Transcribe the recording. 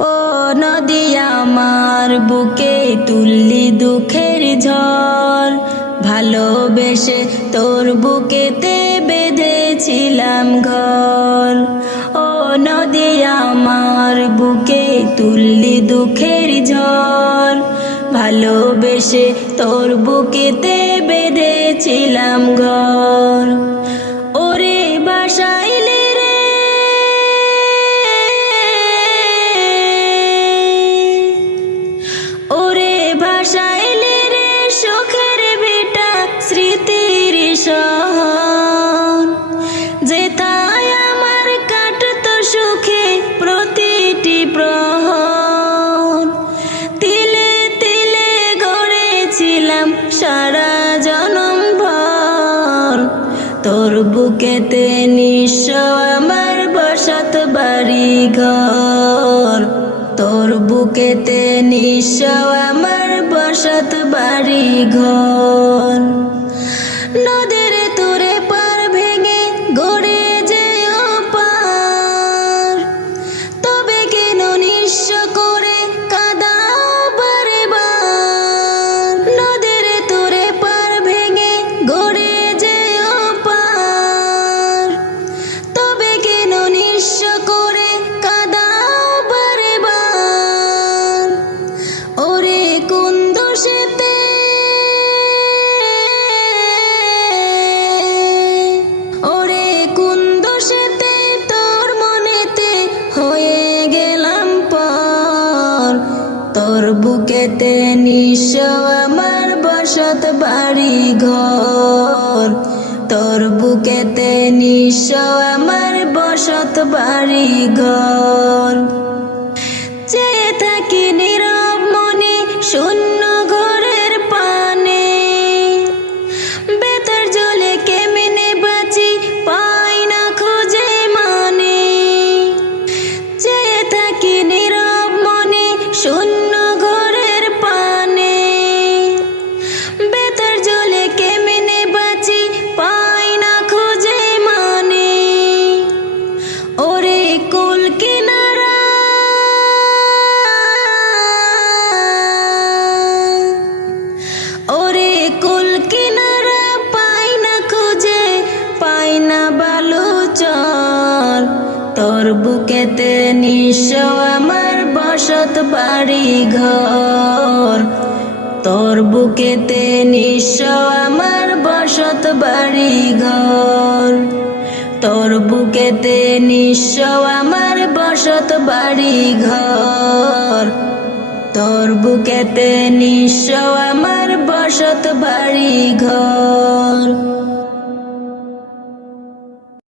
ও নদী আমার বুকে তুললি দুঃখের ঝড়। ভালোবেসে তোর বুকেতে বেঁধেছিলাম ঘর। ও নদী আমার বুকে তুললি দুঃখের ঝড়। ভালোবেসে তোর বুকেতে বেঁধেছিলাম ঘর। তোর বুকেতে নিঃস্ব আমার বসত বাড়ি ঘর তোর বুকেতে নিঃস্ব আমার বসত বাড়ি ঘর বুকেতে নিঃস্ব আমার বসত বাড়ি ঘর তোর বুকেতে নিঃস্ব আমার বসত বাড়ি ঘর তোর বুকেতে নিঃস্ব আমার বসত বাড়ি ঘর তোর বুকেতে নিঃস্ব আমার বসত বাড়ি ঘর তোর বুকেতে নিঃস্ব আমার বসত বাড়ি ঘর তোর বুকেতে নিঃস্ব আমার বসত বাড়ি ঘর